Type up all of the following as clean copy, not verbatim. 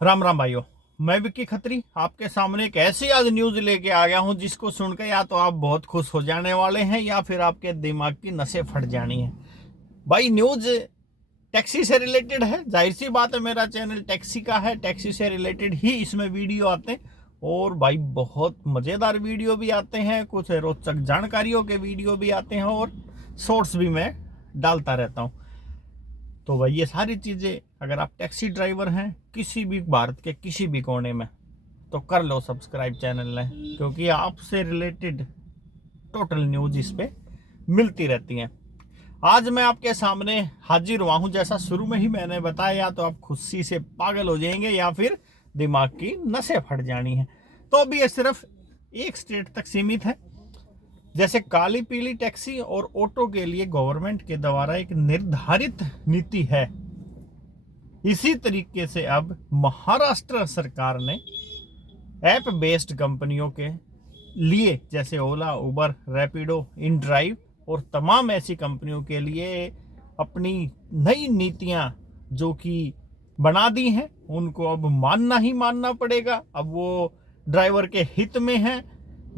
राम राम भाइयों। मैं विक्की खत्री आपके सामने एक ऐसी आज न्यूज लेके आ गया हूं जिसको सुनकर या तो आप बहुत खुश हो जाने वाले हैं या फिर आपके दिमाग की नसें फट जानी है। भाई न्यूज टैक्सी से रिलेटेड है। जाहिर सी बात है, मेरा चैनल टैक्सी का है, टैक्सी से रिलेटेड ही इसमें वीडियो आते हैं। और भाई बहुत मजेदार वीडियो भी आते हैं, कुछ रोचक जानकारियों के वीडियो भी आते हैं और शॉर्ट्स भी मैं डालता रहता हूँ। तो भाई ये सारी चीज़ें, अगर आप टैक्सी ड्राइवर हैं किसी भी भारत के किसी भी कोने में, तो कर लो सब्सक्राइब चैनल ने, क्योंकि आपसे रिलेटेड टोटल न्यूज इस पे मिलती रहती हैं। आज मैं आपके सामने हाजिर हुआ हूं, जैसा शुरू में ही मैंने बताया, तो आप खुशी से पागल हो जाएंगे या फिर दिमाग की नसें फट जानी है। तो अभी ये सिर्फ एक स्टेट तक सीमित है। जैसे काली पीली टैक्सी और ऑटो के लिए गवर्नमेंट के द्वारा एक निर्धारित नीति है, इसी तरीके से अब महाराष्ट्र सरकार ने ऐप बेस्ड कंपनियों के लिए, जैसे ओला, उबर, रैपिडो, इन ड्राइव और तमाम ऐसी कंपनियों के लिए अपनी नई नीतियां जो कि बना दी हैं, उनको अब मानना ही मानना पड़ेगा। अब वो ड्राइवर के हित में है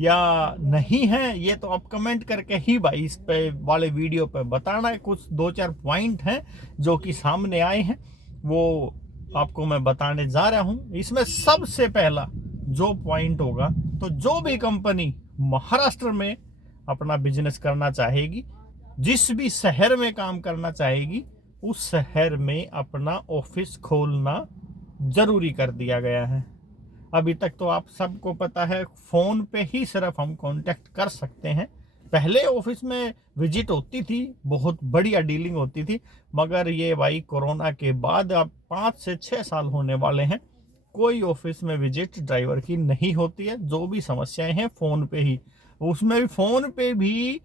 या नहीं है, ये तो आप कमेंट करके ही भाई इस पे वाले वीडियो पे बताना है। कुछ दो चार पॉइंट हैं जो कि सामने आए हैं, वो आपको मैं बताने जा रहा हूं। इसमें सबसे पहला जो पॉइंट होगा, तो जो भी कंपनी महाराष्ट्र में अपना बिजनेस करना चाहेगी, जिस भी शहर में काम करना चाहेगी, उस शहर में अपना ऑफिस खोलना जरूरी कर दिया गया है। अभी तक तो आप सबको पता है, फोन पे ही सिर्फ हम कांटेक्ट कर सकते हैं। पहले ऑफिस में विजिट होती थी, बहुत बढ़िया डीलिंग होती थी, मगर ये भाई कोरोना के बाद अब 5 से 6 साल होने वाले हैं, कोई ऑफिस में विजिट ड्राइवर की नहीं होती है। जो भी समस्याएं हैं फोन पे ही, उसमें भी फोन पे भी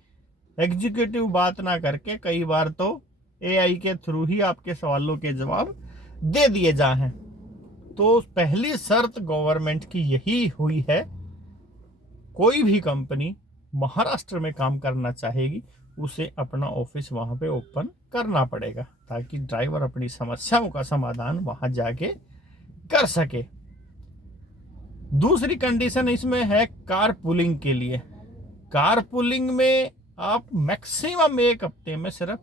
एग्जीक्यूटिव बात ना करके कई बार तो एआई के थ्रू ही आपके सवालों के जवाब दे दिए जा हैं। तो पहली शर्त गवर्नमेंट की यही हुई है, कोई भी कंपनी महाराष्ट्र में काम करना चाहेगी, उसे अपना ऑफिस वहां पे ओपन करना पड़ेगा, ताकि ड्राइवर अपनी समस्याओं का समाधान वहां जाके कर सके। दूसरी कंडीशन इसमें है कार पुलिंग के लिए। कार पुलिंग में आप मैक्सिमम एक हफ्ते में सिर्फ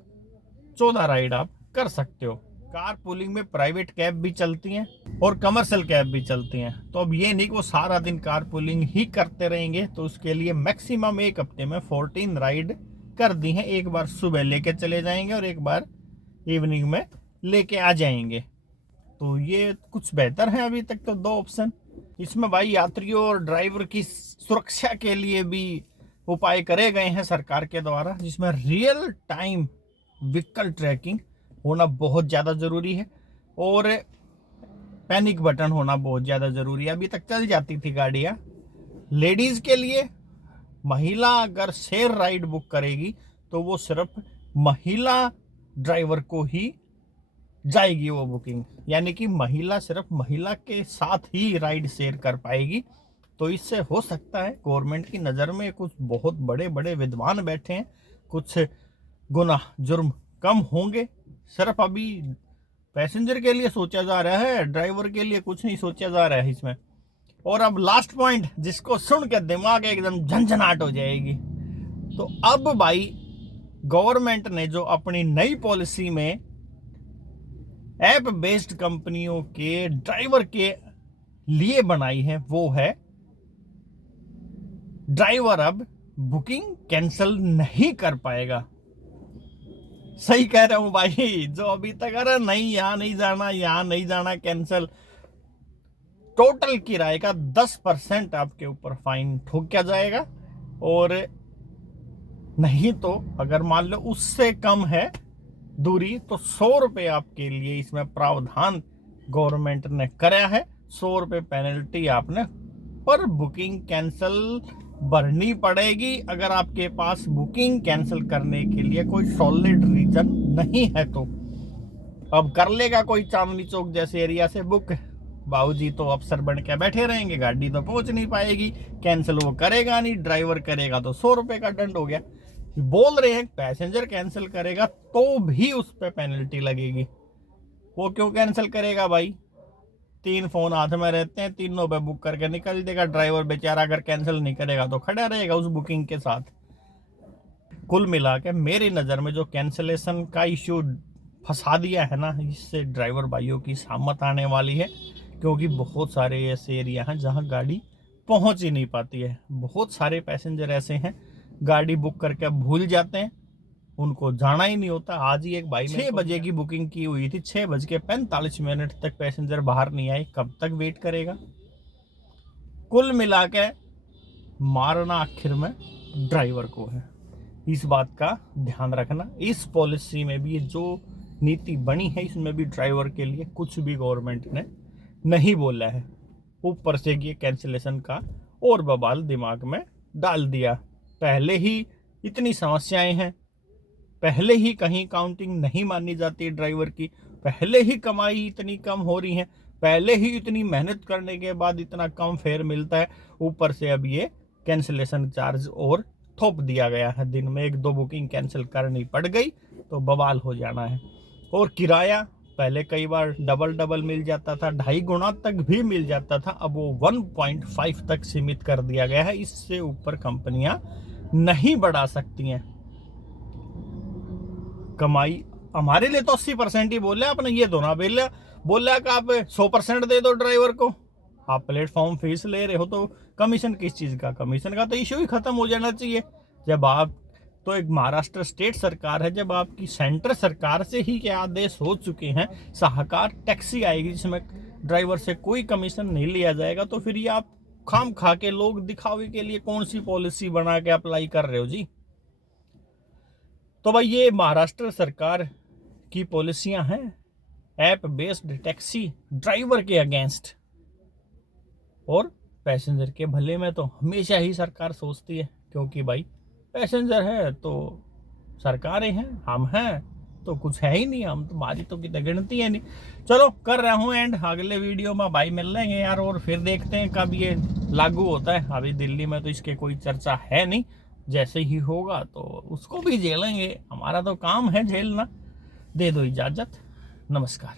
14 राइड आप कर सकते हो। कार पूलिंग में प्राइवेट कैब भी चलती हैं और कमर्शियल कैब भी चलती हैं। तो अब ये नहीं कि वो सारा दिन कार पूलिंग ही करते रहेंगे, तो उसके लिए मैक्सिमम एक हफ्ते में 14 राइड कर दी हैं। एक बार सुबह लेके चले जाएंगे और एक बार इवनिंग में लेके आ जाएंगे। तो ये कुछ बेहतर है अभी तक तो 2 ऑप्शन। इसमें भाई यात्रियों और ड्राइवर की सुरक्षा के लिए भी उपाय करे गए हैं सरकार के द्वारा, जिसमें रियल टाइम व्हीकल ट्रैकिंग होना बहुत ज़्यादा ज़रूरी है और पैनिक बटन होना बहुत ज़्यादा ज़रूरी है। अभी तक चल जाती थी गाड़ियाँ। लेडीज़ के लिए, महिला अगर शेयर राइड बुक करेगी तो वो सिर्फ महिला ड्राइवर को ही जाएगी वो बुकिंग, यानी कि महिला सिर्फ महिला के साथ ही राइड शेयर कर पाएगी। तो इससे हो सकता है गवर्नमेंट की नज़र में कुछ बहुत बड़े बड़े विद्वान बैठे हैं, कुछ गुनाह जुर्म कम होंगे। सिर्फ अभी पैसेंजर के लिए सोचा जा रहा है, ड्राइवर के लिए कुछ नहीं सोचा जा रहा है इसमें। और अब लास्ट पॉइंट, जिसको सुन के दिमाग एकदम झंझनाहट हो जाएगी। तो अब भाई गवर्नमेंट ने जो अपनी नई पॉलिसी में ऐप बेस्ड कंपनियों के ड्राइवर के लिए बनाई है, वो है ड्राइवर अब बुकिंग कैंसिल नहीं कर पाएगा। सही कह रहा हूं भाई, जो अभी तक अरे नहीं यहां नहीं जाना, यहां नहीं जाना, कैंसिल, टोटल किराए का 10% आपके ऊपर फाइन ठोका जाएगा। और नहीं तो अगर मान लो उससे कम है दूरी, तो 100 रुपये आपके लिए इसमें प्रावधान गवर्नमेंट ने कराया है। 100 रुपये पेनल्टी आपने पर बुकिंग कैंसिल भरनी पड़ेगी, अगर आपके पास बुकिंग कैंसिल करने के लिए कोई सॉलिड रीजन नहीं है तो। अब कर लेगा कोई चांदनी चौक जैसे एरिया से बुक, बाबूजी तो अफसर बन के बैठे रहेंगे, गाड़ी तो पहुंच नहीं पाएगी, कैंसिल वो करेगा नहीं, ड्राइवर करेगा तो 100 रुपये का दंड हो गया। बोल रहे हैं पैसेंजर कैंसिल करेगा तो भी उस पर पेनल्टी लगेगी। वो क्यों कैंसिल करेगा भाई? 3 फोन हाथ में रहते हैं, तीनों पे बुक करके निकल देगा ड्राइवर बेचारा। अगर कैंसिल नहीं करेगा तो खड़ा रहेगा उस बुकिंग के साथ। कुल मिला के मेरी नज़र में जो कैंसिलेशन का इश्यू फंसा दिया है ना, इससे ड्राइवर भाइयों की शामत आने वाली है। क्योंकि बहुत सारे ऐसे एरिया हैं जहां गाड़ी पहुंच ही नहीं पाती है। बहुत सारे पैसेंजर ऐसे हैं गाड़ी बुक करके भूल जाते हैं, उनको जाना ही नहीं होता। आज ही एक भाई 6 बजे की बुकिंग की हुई थी, 6:45 तक पैसेंजर बाहर नहीं आए। कब तक वेट करेगा? कुल मिला के मारना आखिर में ड्राइवर को है। इस बात का ध्यान रखना। इस पॉलिसी में भी जो नीति बनी है, इसमें भी ड्राइवर के लिए कुछ भी गवर्नमेंट ने नहीं बोला है। ऊपर से ये कैंसिलेशन का और बवाल दिमाग में डाल दिया। पहले ही इतनी समस्याएं हैं, पहले ही कहीं काउंटिंग नहीं मानी जाती ड्राइवर की, पहले ही कमाई इतनी कम हो रही है, पहले ही इतनी मेहनत करने के बाद इतना कम फेयर मिलता है। ऊपर से अब ये कैंसिलेशन चार्ज और थोप दिया गया है। दिन में 1-2 बुकिंग कैंसिल करनी पड़ गई तो बवाल हो जाना है। और किराया पहले कई बार डबल मिल जाता था, 2.5 गुना तक भी मिल जाता था, अब वो 1.5 तक सीमित कर दिया गया है। इससे ऊपर कंपनियां नहीं बढ़ा सकती हैं कमाई। हमारे लिए तो 80% ही बोले आपने, ये तो ना बोला कि आप 100% दे दो ड्राइवर को। आप प्लेटफॉर्म फीस ले रहे हो तो कमीशन किस चीज़ का? कमीशन का तो इश्यू ही खत्म हो जाना चाहिए। जब आप तो एक महाराष्ट्र स्टेट सरकार है, जब आपकी सेंटर सरकार से ही क्या आदेश हो चुके हैं, सहकार टैक्सी आएगी जिसमें ड्राइवर से कोई कमीशन नहीं लिया जाएगा, तो फिर ये आप खाम खा के लोग दिखावे के लिए कौन सी पॉलिसी बना के अप्लाई कर रहे हो जी? तो भाई ये महाराष्ट्र सरकार की पॉलिसियां हैं ऐप बेस्ड टैक्सी ड्राइवर के अगेंस्ट। और पैसेंजर के भले में तो हमेशा ही सरकार सोचती है, क्योंकि भाई पैसेंजर है तो सरकारें हैं, हम हैं तो कुछ है ही नहीं, हम तुम्हारी तो कितने गिनती है नहीं। चलो कर रहा हूँ एंड, अगले वीडियो में भाई मिल लेंगे यार, और फिर देखते हैं कब ये लागू होता है। अभी दिल्ली में तो इसके कोई चर्चा है नहीं, जैसे ही होगा तो उसको भी झेलेंगे, हमारा तो काम है झेलना। दे दो इजाज़त, नमस्कार।